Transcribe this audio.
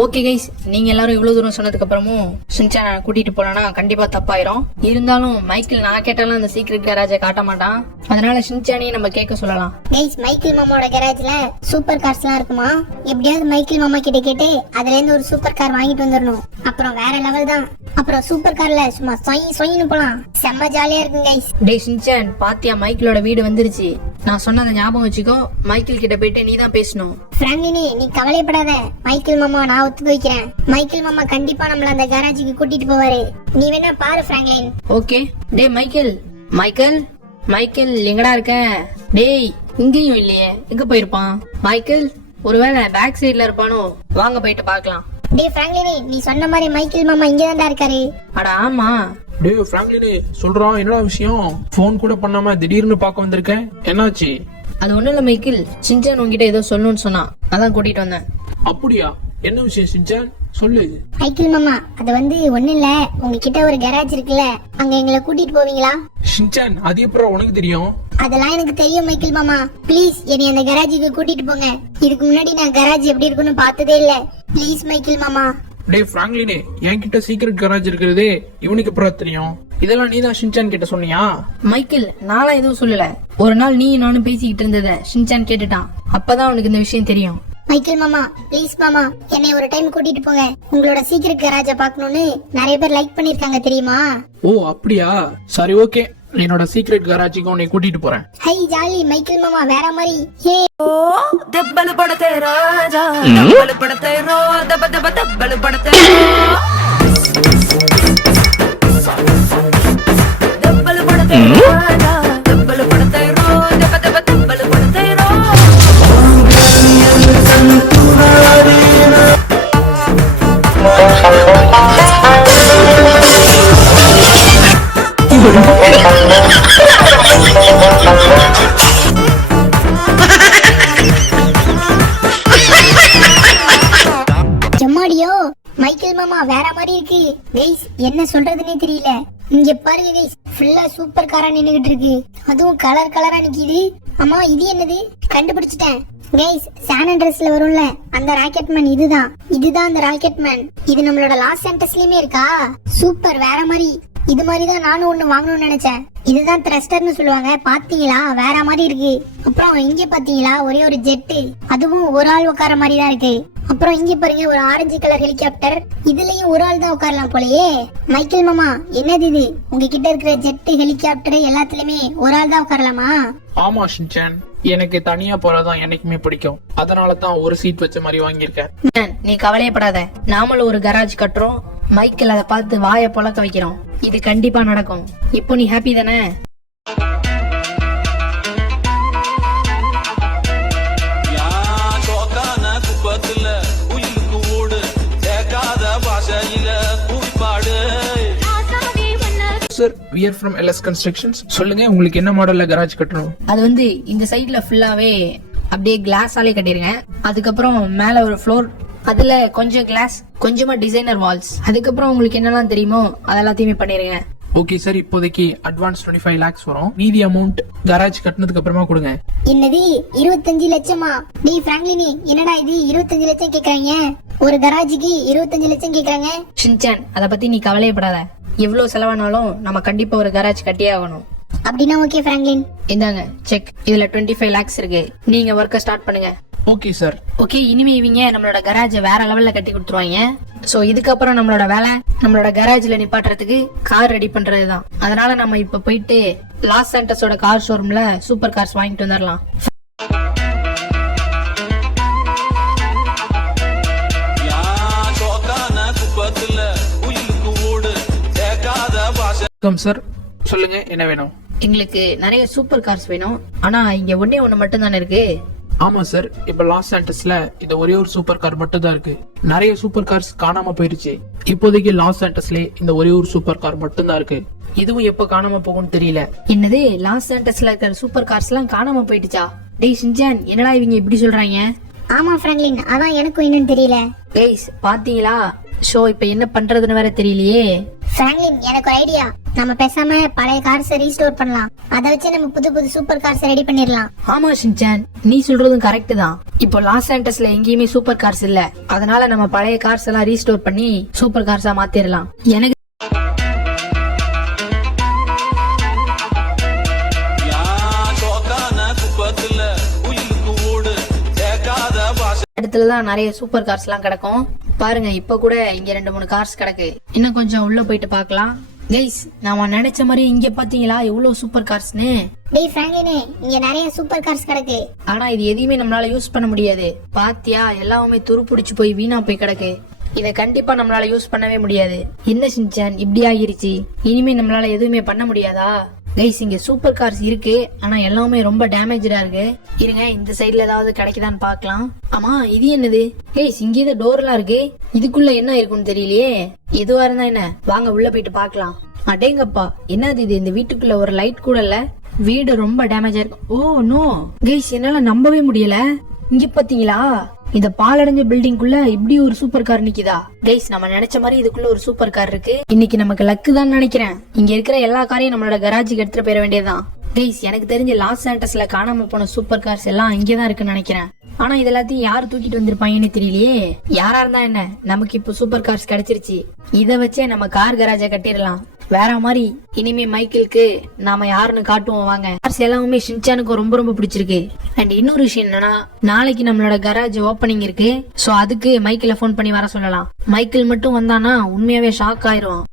Okay guys, நீங்க எல்லாரும் இவ்வளவு தூரம் சொன்னதுக்கு அப்புறமும் ஷின்சானை கூட்டிட்டு போனா கண்டிப்பா தப்பாயிரும். இருந்தாலும் மைக்கேல் நான் கேட்டாலும் அந்த சீக்ரெட் கேரேஜை காட்ட மாட்டான். அதனால ஷின்சானையும் நம்ம கேட்க சொல்லலாம். கைஸ், மைக்கேல் மாமாவோட கேரேஜ்ல சூப்பர் கார்ஸ் எல்லாம் இருக்குமா? எப்படியாவது மைக்கேல் மாமா கிட்ட கேட்டு அதுல இருந்து ஒரு சூப்பர் கார் வாங்கிட்டு வந்துடணும். அப்புறம் வேற லெவல் தான். அப்புறம் சூப்பர் கார்ல சும்மா சொயின்னு போலாம். செம்ம ஜாலியா இருக்கும் கைஸ். டே ஷின்சான், பாத்தியா மைக்கேலோட வீடு வந்துருச்சு. நான் சொன்னதை ஞாபகம் வச்சுக்கோ. மைக்கேல் கிட்ட போயிட்டு நீ தான் பேசணும். பிராங்க்லினே, நீ கவலைப்படாத. மைக்கேல் மாமா நான் ஒத்துக்க வைக்கிறேன். மைக்கேல் மாமா கண்டிப்பா நம்மள அந்த கேரேஜுக்கு கூட்டிட்டு போவாரு. நீ வேணா பாரு பிராங்க்லின். ஓகே. டே மைக்கேல், மைக்கேல் மைக்கேல் எங்கடா இருக்க? டேய், இங்கேயும் இல்லையே. எங்க போயிருப்பான் மைக்கேல்? ஒருவேளை பேக் சைடுல இருப்பானோ? வாங்க போயிட்டு பார்க்கலாம். டே பிராங்க்லினே, நீ சொன்ன மாதிரி மைக்கேல் மாமா இங்க தான்டா இருக்காரு. அட ஆமா. டேய் பிராங்க்லினே, சொல்றான் என்னடா விஷயம்? போன் கூட பண்ணாம திடீர்னு பார்க்க வந்திருக்கேன், என்னாச்சு? அது ஒண்ணும் இல்ல மைக்கேல், ஷின்சான் உங்ககிட்ட ஏதோ சொல்லணும்னு சொன்னான், அதான் கூட்டிட்டு வந்தேன். அப்படியா? என்ன விஷயம் ஷின்சான், சொல்லு. மைக்கேல் மாமா, அது வந்து ஒண்ணு இல்ல. உங்ககிட்ட ஒரு கேரேஜ் இருக்குல்ல, அங்க எங்களை கூட்டிட்டு போவீங்களா? ஷின்சான், அது எப்பறம் உனக்கு தெரியும்? அதெல்லாம் எனக்கு தெரியும் மைக்கேல் மாமா. ப்ளீஸ் என்னை அந்த கராஜுக்கு கூட்டிட்டு போங்க. இதுக்கு முன்னாடி நான் கராஜ் எப்படி இருக்குன்னு பார்த்ததே இல்ல. ப்ளீஸ் மைக்கேல் மாமா. டேய் பிராங்க்லினே, என்கிட்ட சீக்ரெட் கராஜ் இருக்கிறதே இவனுக்கு அப்புறம் தெரியும். இதெல்லாம் நீதான் ஷின்சான் கிட்ட சொன்னியா? மைக்கேல், நான்லாம் எதுவும் சொல்லல. ஒரு நாள் நீ நானும் பேசிக்கிட்டு இருந்தத ஷின்சான் கேட்டுட்டான். அப்பதான் அவனுக்கு இந்த விஷயம் தெரியும். மைக்கேல் மாமா, ப்ளீஸ் மாமா, என்னை ஒரு டைம் கூட்டிட்டு போங்க. உங்களோட சீக்ரெட் கராஜ பாக்கணும்னு நிறைய பேர் லைக் பண்ணிருக்காங்க தெரியுமா? ஓ அப்படியா? சரி ஓகே, என்னோட சீக்ரெட் கராஜுக்கு உன்னை கூட்டிட்டு போறேன். ஹை ஜாலி மைக்கேல் மாமா, வேற மாதிரி. ஹே దెబ్బలు పడతే రాజా దెబ్బలు పడతే రో దెబ్బ దెబ్బ దెబ్బలు పడతే దెబ్బలు పడతే రాజా దెబ్బలు పడతే రో దెబ్బ దెబ్బ దెబ్బలు పడతే రో ஜம்மாடியோ, மைக்கேல் மாமா வேற மாதிரி இருக்கு. கைஸ், என்ன சொல்றதுன்னே தெரியல. இங்க பாருங்க கைஸ், ஃபுல்லா சூப்பர் காரா நின்னுகிட்டு இருக்கு. அதுவும் கலர் கலரா நிக்குது. அம்மா, இது என்னது? கண்டுபிடிச்சிட்டேன் கைஸ். சான் அண்ட்ரஸ்ல வரும்ல அந்த ராக்கெட் மேன், இதுதான் அந்த ராக்கெட் மேன். இது நம்மளோட லாஸ் ஆண்டஸ்லயுமே இருக்கா? சூப்பர், வேற மாதிரி. இது மாதிரிதான் நானும் ஒண்ணு வாங்கணும்னு நினைச்சேன். இதுதான் த்ரஸ்டர்னு சொல்லுவாங்க. பாத்தீங்களா, வேற மாதிரி இருக்கு. அப்புறம் இங்க பாத்தீங்களா, ஒரே ஒரு ஜெட்டு, அதுவும் ஒரு ஆள் உட்கார மாதிரி தான் இருக்கு. அப்புறம் இங்க பாருங்க, ஒரு ஆரஞ்சு கலர் ஹெலிகாப்டர். இதுலயும் ஒரு ஆள் தான் உட்காரலாம் போலயே. மைக்கேல் மாமா, என்னது இது? உங்ககிட்ட இருக்கிற ஜெட்டு, ஹெலிகாப்டர் எல்லாத்துலயுமே ஒரு ஆள் தான் உட்காரலாமா? ஆமா ஷின்சான், எனக்கு தனியா போறதான் என்னைக்குமே பிடிக்கும். அதனாலதான் ஒரு சீட் வச்ச மாதிரி வாங்கியிருக்கேன். நீ கவலையப்படாத. நாமளும் ஒரு கராஜ் கட்டுறோம். மைக்கேல் அதை பார்த்து வாயை பொளக்க வைக்கிறோம். இது கண்டிப்பா நடக்கும். இப்போ நீ ஹாப்பி தானே? Sir, we are from LS Constructions. சொல்லுங்க, உங்களுக்கு என்ன மாடல்ல கராஜ் கட்டணும்? அது வந்து இந்த சைடுல ஃபுல்லாவே அப்படியே கிளாஸாலே கட்டிருங்க. அதுக்கப்புறம் மேல ஒரு ஃப்ளோர், அதுல கொஞ்சம் கிளாஸ், கொஞ்சமா டிசைனர் வால்ஸ். அதுக்கப்புறம் உங்களுக்கு என்னெல்லாம் தெரியுமோ அதெல்லாத்தையுமே பண்ணிருங்க. ஓகே சார், இப்போதைக்கு அட்வான்ஸ் 25 lakhs வரும். மீதி அமௌண்ட் கராஜ் கட்டினதுக்கு அப்புறமா கொடுங்க. என்னது 25 லட்சமா? நீ பிராங்க்லினி, என்னடா இது 25 லட்சம் கேக்குறாங்க? ஒரு கராஜுக்கு 25 லட்சம் கேக்குறாங்க. ஷின்சான், அத பத்தி நீ கவலையப்படாத. எவ்வளவு செலவானாலும் நம்ம கண்டிப்பா ஒரு கராஜ் கட்டியே ஆகணும். அப்படின்னா ஓகே பிராங்க்லின். இந்தாங்க செக். இதுல 25 lakhs இருக்கு. நீங்க ஒர்க்க ஸ்டார்ட் பண்ணுங்க. Okay sir. ஓகே, இனிமே இவங்க நம்மளோட கராஜ் வேற லெவல்ல கட்டி கொடுத்துருவாங்க. சோ இதுக்கப்புறம் நம்மளோட வேலை நம்மளோட கராஜ்ல நிப்பாட்டுறதுக்கு கார் ரெடி பண்றதுதான். அதனால நம்ம இப்ப போயிட்டு லாஸ் சாண்டஸோட கார் ஷோரூம்ல சூப்பர் கார்ஸ் வாங்கிட்டு வந்துடலாம். சார், சொல்லுங்க, என்ன வேணும்? எங்களுக்கு நிறைய சூப்பர் கார்ஸ் வேணும். ஆனா இங்க ஒண்ணே ஒண்ணு மட்டும் தானே இருக்கு. ஆமா சார், இப்ப லாஸ் சாண்டஸ்ல இந்த ஒரே ஒரு சூப்பர் கார் மட்டும் தான் இருக்கு. நிறைய சூப்பர் கார்ஸ் காணாம போயிருச்சு. இப்போதைக்கு லாஸ் சாண்டஸ்ல இந்த ஒரே ஒரு சூப்பர் கார் மட்டும் தான் இருக்கு. இதுவும் எப்ப காணாம போகும்னு தெரியல. என்னது, லாஸ் சாண்டஸ்ல இருக்கிற சூப்பர் கார்ஸ் எல்லாம் காணாம போயிடுச்சா? டேய் ஷின்சான், என்னடா இவங்க இப்படி சொல்றாங்க? ஆமா பிராங்க்லின், அதான் எனக்கும் என்னன்னு தெரியல. கைஸ் பாத்தீங்களா? ஷோ இப்ப என்ன பண்றதுன்னு வேற தெரியலையே. பிராங்க்லின், எனக்கு ஒரு ஐடியா. நம்ம பேசாம பழைய கார்ஸை ரீஸ்டோர் பண்ணலாம். அதை வச்சு நம்ம புது புது சூப்பர் கார்ஸ் ரெடி பண்ணிடலாம். ஆமா ஷின்சான், நீ சொல்றதும் கரெக்ட் தான். இப்போ லாஸ் சாண்டஸ்ல எங்கேயுமே சூப்பர் கார்ஸ் இல்ல, அதனால நம்ம பழைய கார்ஸ் எல்லாம் ரீஸ்டோர் பண்ணி சூப்பர் கார்ஸா மாத்திரலாம். எனக்கு இடத்துலதான் நிறைய சூப்பர் கார்ஸ் எல்லாம் கிடக்கும். பாருங்க, இப்ப கூட இங்க 2-3 கார்ஸ் கிடக்கு. இன்னும் கொஞ்சம் உள்ள போயிட்டு பார்க்கலாம். கைஸ், நாம நினைச்ச மாதிரி இங்க பாத்தீங்களா எவ்வளவு சூப்பர் கார்ஸ்னு. டேய் பிராங்க்லினே, இங்க நிறைய சூப்பர் கார்ஸ் கிடக்கு. ஆனா இது எதையுமே நம்மளால யூஸ் பண்ண முடியாது. பாத்தியா, எல்லாமே துரு பிடிச்சு போய் வீணா போய் கிடக்கு. இத கண்டிப்பா நம்மளால யூஸ் பண்ணவே முடியாது. என்ன ஷின்சான் இப்படி ஆகிருச்சு? இனிமே நம்மளால எதுவுமே பண்ண முடியாதா? கைஸ், இங்க சூப்பர் கார்ஸ் இருக்கு, ஆனா எல்லாமே ரொம்ப டேமேஜா இருக்கு. இருங்க, இந்த சைடுல ஏதாவது கிடைக்குதான்னு பாக்கலாம். ஆமா, இது என்னது? கைஸ், இங்க ஏதோ டோர் எல்லாம் இருக்கு. இதுக்குள்ள என்ன இருக்குன்னு தெரியலையே. எதுவா இருந்தா என்ன, வாங்க உள்ள போயிட்டு பாக்கலாம். அடேங்கப்பா, என்னது இது? இந்த வீட்டுக்குள்ள ஒரு லைட் கூட இல்ல. வீடு ரொம்ப டேமேஜா இருக்கு. ஓ நோ கைஸ், என்னால நம்பவே முடியல. இங்க பாத்தீங்களா, இந்த பாலடைஞ்ச பில்டிங்குள்ள இப்படி ஒரு சூப்பர் கார் நிக்குதா? கைஸ், நம்ம நினைச்ச மாதிரி இதுக்குள்ள ஒரு சூப்பர் கார் இருக்கு. இன்னைக்கு நமக்கு லக்கு தான் நினைக்கிறேன். இங்க இருக்கிற எல்லா காரையும் நம்மளோட கராஜுக்கு எடுத்துட்டு போயிட வேண்டியதுதான். கைஸ், எனக்கு தெரிஞ்ச லாஸ் சாண்டஸ்ல காணாம போன சூப்பர் கார்ஸ் எல்லாம் இங்கதான் இருக்குன்னு நினைக்கிறேன். ஆனா இது எல்லாத்தையும் யாரு தூக்கிட்டு வந்திருப்பாங்கன்னு தெரியலையே. யாரா இருந்தா என்ன, நமக்கு இப்போ சூப்பர் கார்ஸ் கிடைச்சிருச்சு. இத வச்சே நம்ம கார் கராஜ கட்டிடலாம். வேற மாதிரி இனிமே மைக்கிளுக்கு நாம யாருன்னு காட்டுவோம் வாங்க. கார்ஸ் எல்லாமே ஷின்சானுக்கு ரொம்ப ரொம்ப பிடிச்சிருக்கு. அண்ட் இன்னொரு விஷயம் என்னன்னா, நாளைக்கு நம்மளோட கராஜ் ஓப்பனிங் இருக்கு. சோ அதுக்கு மைக்கிள போன் பண்ணி வர சொல்லலாம். மைக்கிள் மட்டும் வந்தானா உண்மையாவே ஷாக் ஆயிருவான்.